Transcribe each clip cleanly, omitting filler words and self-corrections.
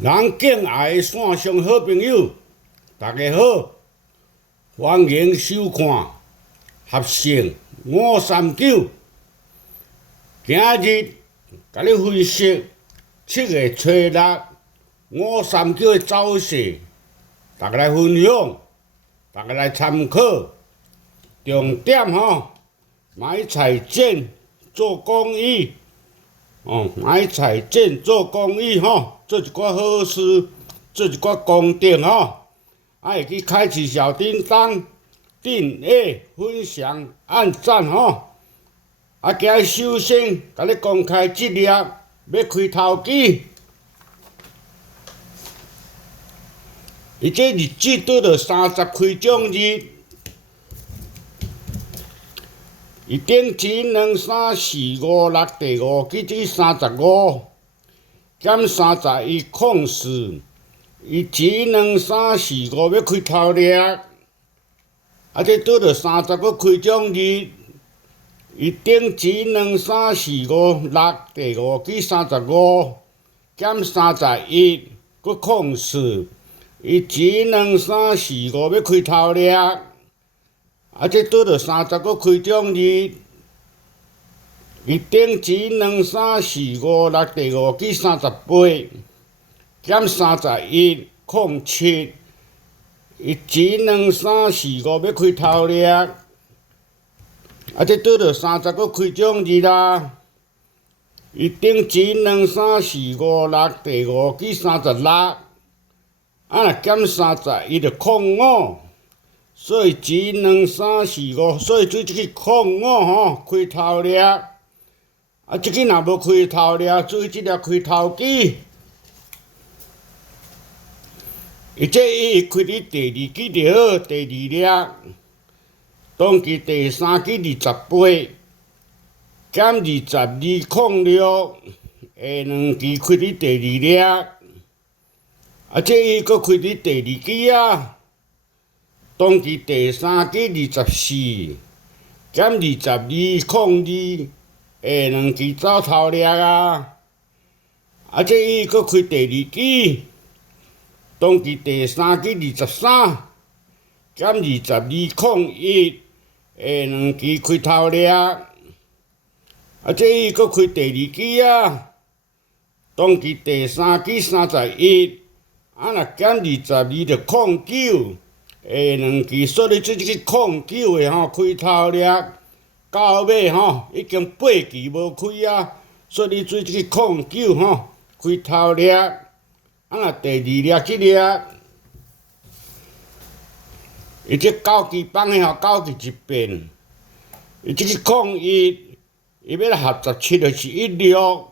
人敬爱的线上好朋友，大家好，欢迎收看合成539。今日甲你分析7月初6、539的走势，大家来分享，大家来参考。重点买彩券做公益。买彩券做公益做一寡好事，做一寡功德会去开启小叮当，订阅、分享、按赞今日首先甲你公开这粒要开头机，伊这日子拄着30开奖日。伊顶前2、3、4、5、6第5支即35减31控4，伊前2、3、4、5要开头粒，这拄着30个开奖日，伊顶前2、3、4、5、6第5支35减31搁控4，伊前2、3、4、5要开头粒。这拄着30个开奖日，伊顶前2、3、4、5、6第5支38减31控7，伊前2、3、4、5要开头粒，这拄着30个开奖日啦。伊顶前2、3、4、5、6第5支36，若减30，伊就控5。所以前2、3、4、5，所以做即个控5开头粒，即个若无开头粒，做即粒开头机，伊这开伫第2支就好，第2粒，当期第3支28减22控6，下2支开伫第2粒，这搁开伫第2支当期第3支24减22控2，下2支走头粒这搁开第2支，当期第3支23减22控1，下2支开头粒这搁开第2支当期第3支31若减22就控9。下2支，所以做即个控9的开头粒，到尾已经8期无开所以做即个控9开头粒，若第2粒即粒，伊这9期放的9期一遍，伊即个控1，伊要合17就是16，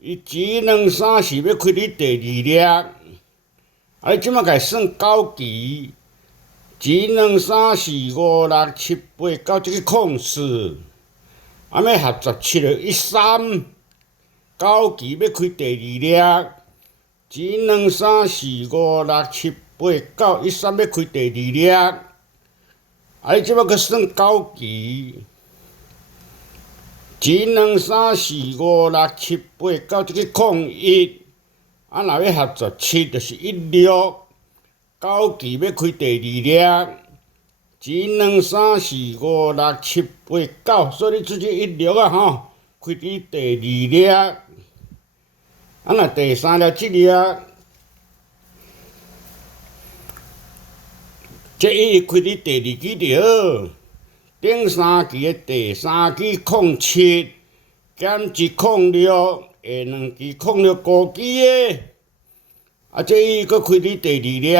伊前2、3、4要开伫第2粒，你即马甲伊算9期。前2、3、4、5、6、7、8到即个控4，要合17就13， 9期要开第2粒，前2、3、4、5、6、7、8、9、13要开第2粒，你即马搁算9期，前2、3、4、5、6、7、8到即个控1，若要合17就是16。9期要开第2粒，前2、3、4、5、6、7、8、9，所以做这16开伫第2粒，若第3粒即粒，这伊开伫第2支就好，顶3期的第3支控7减1控6，下2支控6高期的。这伊搁开伫第2粒，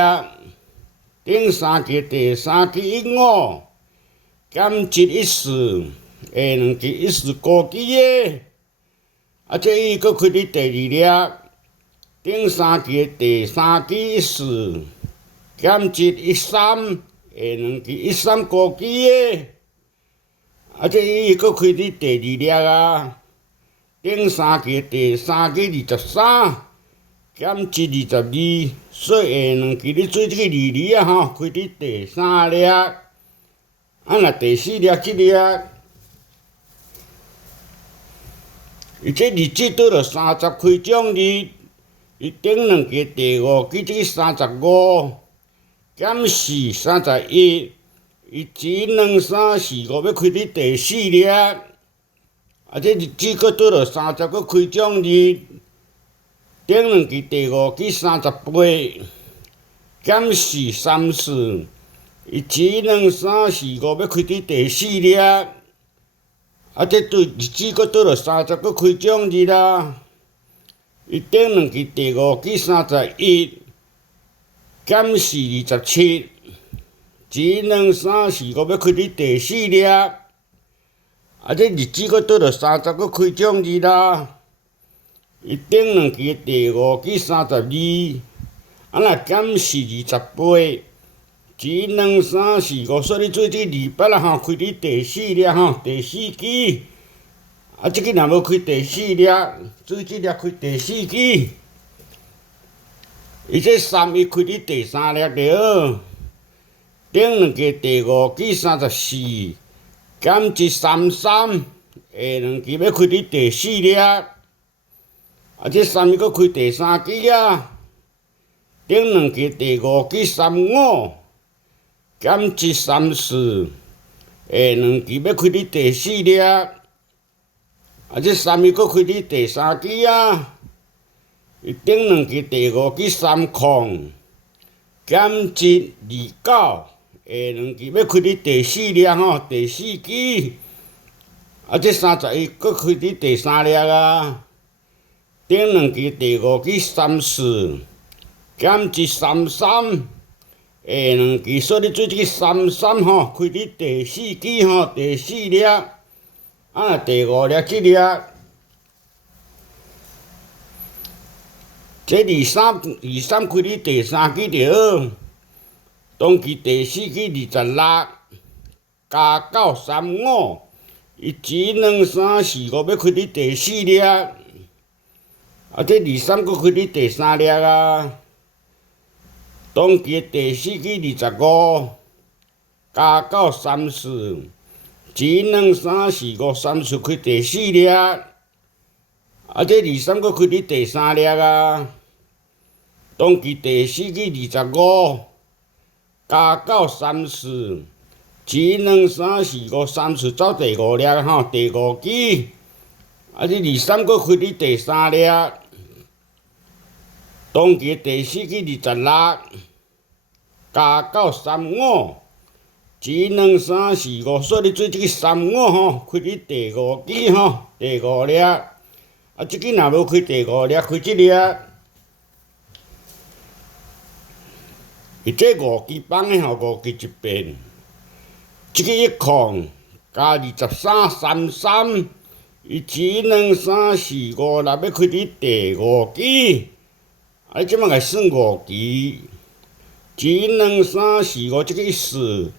顶3期第3支15减1 14，下2支14高期的。这伊搁开伫第2粒，顶3期第3支14减1 13，下2支13高期的。这伊搁开伫第2粒顶3期第3支23。减1 22，所以下2期你做即个22开伫第3粒，若第4粒即粒，伊这日子拄着30开奖日，伊顶两支第五支即个35减4 31，伊1、2、3、4、5要开伫第4粒，这日子搁倒落30搁开奖日，顶两支第5支38减4 34，伊1、2、3、4、5要开伫第4粒，这对日子搁倒落30搁开奖日啦。伊顶两支第5支31减4 27，1、2、3、4、5要开伫第4粒，这日子搁倒落30搁开奖日啦。伊顶两支第5支32，若减4 28，1、2、3、4、5说你做这2摆啦开伫第4粒第4支。即个若要开第4粒，做这粒开第4支，伊这3伊开伫第3粒了。顶两支第5支34减1 33，下两支要开伫第4粒，这3伊搁开第3支啊。顶两支第5支35减1 34，下两支要开伫第4粒。这3伊搁开伫第3支啊，伊顶两支第5支30减1 29，下两支要开伫第4粒第4支，这31搁开伫第3粒啊，顶两支第5支34减1 33，下两支说你做这个33开伫第4支第4粒。第5粒这粒，这23开伫第3支着，当期第4支26加9 35，伊1、2、3、4、5要开伫第4粒，这23搁开伫第3粒啊。当期第4支25加9 34。1、2、3、4、5、34开第4粒，这23搁开伫第3粒啊。当期第4支25加9 34，1、2、3、4、5、34走第5粒第5支，这23搁开伫第3粒。当期第4支26加9 35。1、2、3、4、5，说你做这个35开伫第5支第5粒，这个若要开第5粒，开这粒，伊这5支放的5支一遍，这个1空加23 33，伊1、2、3、4、5，若要开伫第5支，即摆来算5支，1、2、3、4、5，这个4。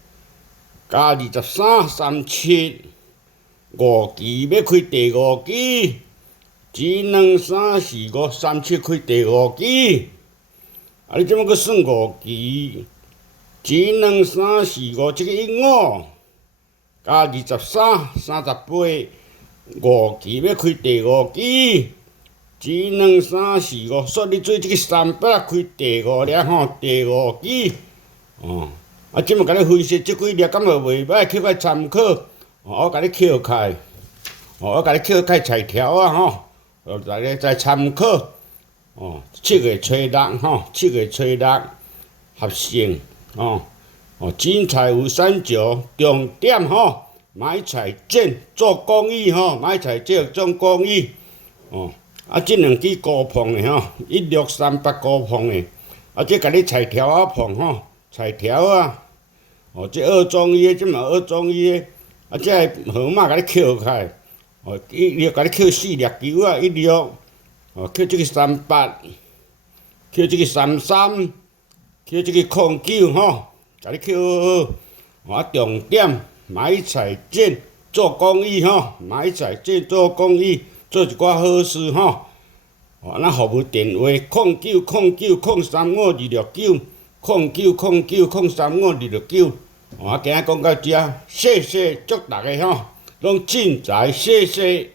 加23 37，5支要开第5支，1、2、3、4、5、37开第5支，你即摆搁算5支，1、2、3、4、5这个15，加23 38，5支要开第5支，1、2、3、4、5，说你做这个3摆开第5粒第5支，即摆甲你分析即几粒，感觉袂歹，捡来参考。我甲你捡开，我甲你捡开菜条啊大家再参考。7月初67月初6合成精彩有三九，重点买菜剪做公益买菜剪做公益。这两支高磅的1638高磅的，这甲你菜条啊磅菜条啊。这2种伊的，这嘛2种伊的，这号码甲你捡开，一粒甲你捡4粒球啊，一粒，捡这个38，捡这个33，捡这个09甲你捡好。重点买菜剪做公益买菜剪做公益，做一寡好事咱服务电话0909 035 269 0909 035 269。今日讲到这，谢谢祝大家拢精彩，谢谢。